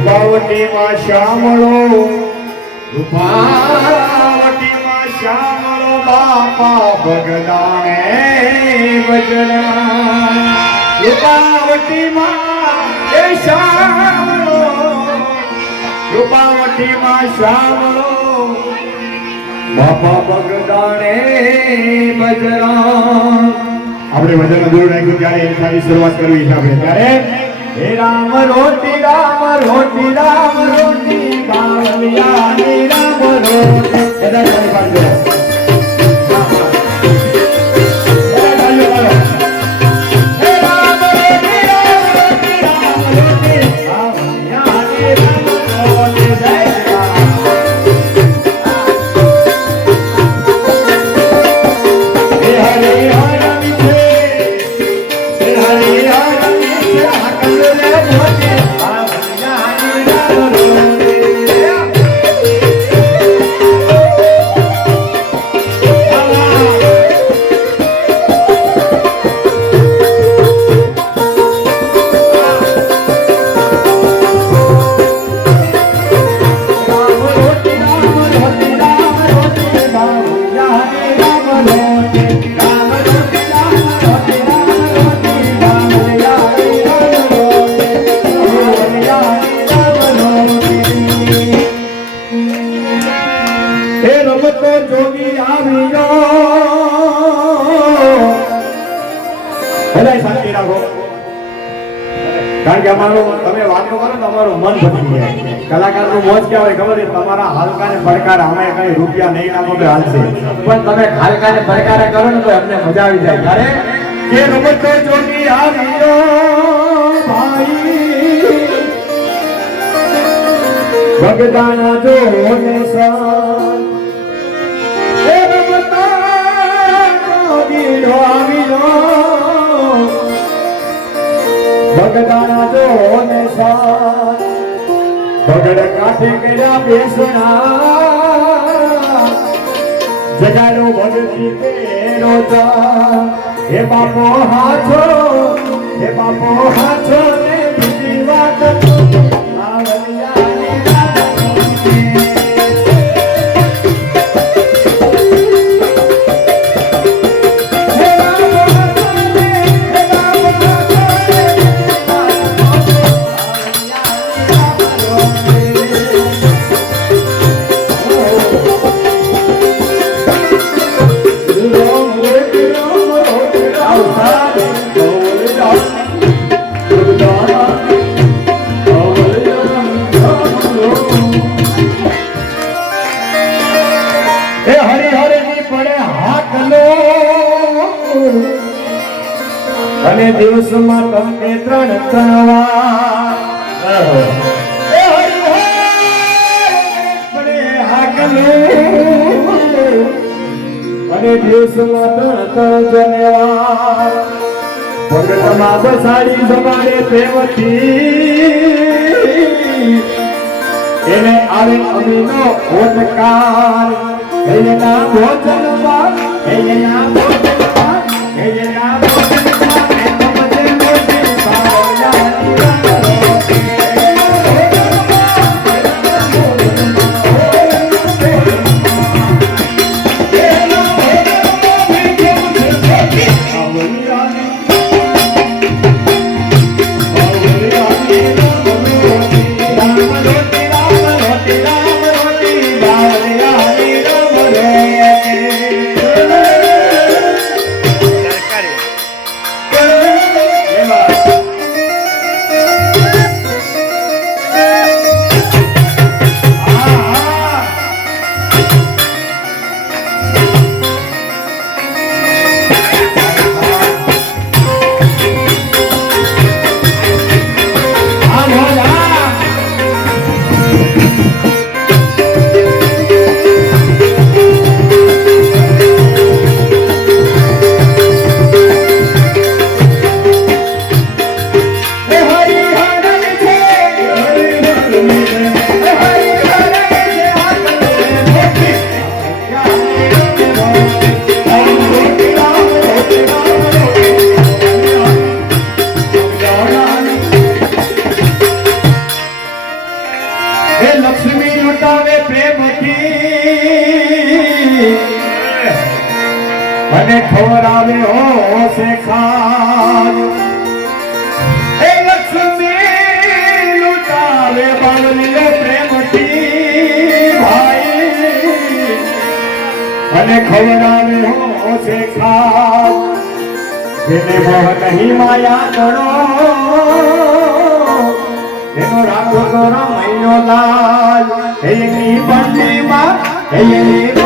રૂપાવટીમાં શ્યામળો બાપા ભગદાણે ભજના રૂપાવટીમાં શ્યામળો બાપા ભગદાણે ભજના આપણે ભજન અધૂરું રાખ્યું ત્યારે એની સારી શરૂઆત કરવી છે આપણે ત્યારે હે રામ રોટી બાવલિયા હે રામ રોટી બધા તાળી પાડજો કારણ કે અમારું તમે વાતો કરો તો અમારું મન ભરી જાય કલાકારનું મોજ કેવા હોય ખબર છે તમારા હાલકા ને પડકાર અમે કઈ રૂપિયા નહીં નાખો તો હાલશે પણ તમે હાલકા ને પડકાર કરો ને તો અમને મજા આવી જાય ત્યારે કે રમત જોગી આવ્યો ભાઈ ભગદાના જો ને સન એ રમત જોગી આવ્યો ભગદાના જો ને સન ભગડ કાઠે કર્યા બેસણા જગાડો ભગતી તેરો જા હે બાપો હાથો ને બીજી વાત આવલિયા અને દિવસમાં તમને ત્રણ વાર એ હરિ પડે હાકલું અને દિવસમાં ત્રણ જનેવાર ભગતમાં બસાડી જમાડે પ્રેમથી એને આવે અમીનો ઓટકાર એના ભોજનમાં એના ભોજનમાં એના અને ખવડાવે હોશે ખાન એ લક્ષ્મી લૂટાવે બાવલીઓ પ્રેમથી ભાઈ અને ખવડાવે હોશે ખાન જેને મોહ નહીં માયા ગણો એનો રાખો તો રમૈયો લાલ એની બંદીમાં એની